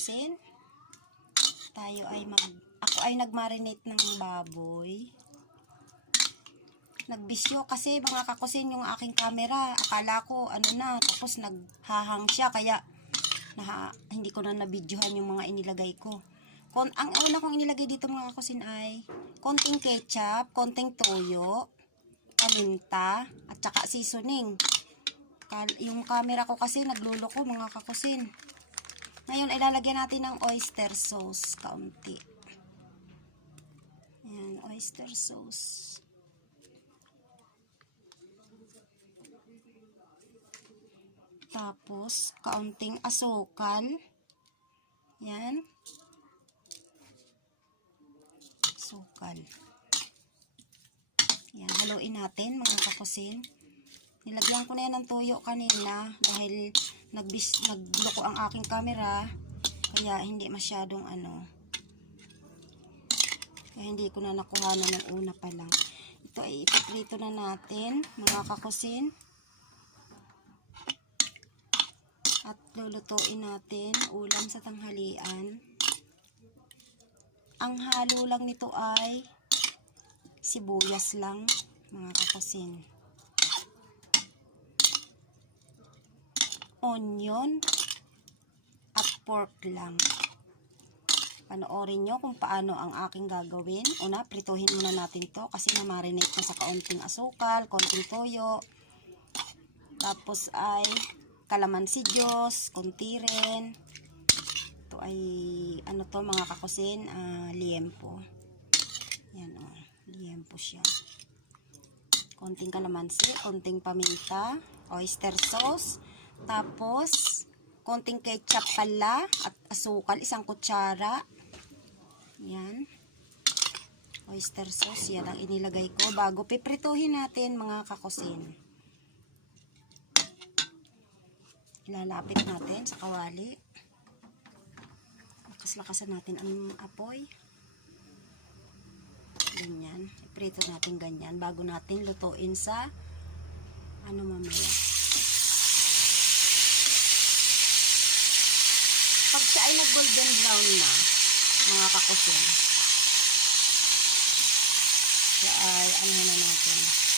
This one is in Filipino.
kakusin, ako ay nagmarinate ng baboy. Nagbisyo kasi mga kakusin yung aking camera. Akala ko tapos naghahang siya kaya hindi ko na nabidyohan yung mga inilagay ko. Ang una kong inilagay dito mga kakusin ay konting ketchup, konting toyo, paminta, at saka seasoning. Yung camera ko kasi nagluloko mga kakusin. Ngayon ay lalagyan natin ng oyster sauce kaunti. Ayan, oyster sauce. Tapos, kaunting asukal. Yan. Asukal. Yan, haluin natin mga kakusin. Nilagyan ko na yan ng toyo kanina dahil nagloko ang aking camera. Kaya hindi masyadong Kaya hindi ko na nakuha ng una pa lang. Ito ay ipiprito na natin mga kakusin. At lulutuin natin ulam sa tanghalian. Ang halo lang nito ay sibuyas lang mga kakusin. Onion at pork lang. Panoorin nyo kung paano ang aking gagawin. Una, prituhin muna natin to kasi na-marinate ko sa kaunting asukal, konting toyo. Tapos ay kalamansi juice, konti rin. Ito ay mga kakusin, liempo. Yan liempo siya. Konting kalamansi, konting paminta, oyster sauce, tapos konting ketchup pala at asukal, 1 kutsara. Yan. Oyster sauce, yan ang inilagay ko bago piprituhin natin mga kakusin. Ilalapit natin sa kawali. Lakas-lakasan natin ang apoy. Ganyan. Iprito natin ganyan bago natin lutuin sa mamaya. Pag siya ay nag-golden brown na, mga kakusin, siya ay na natin.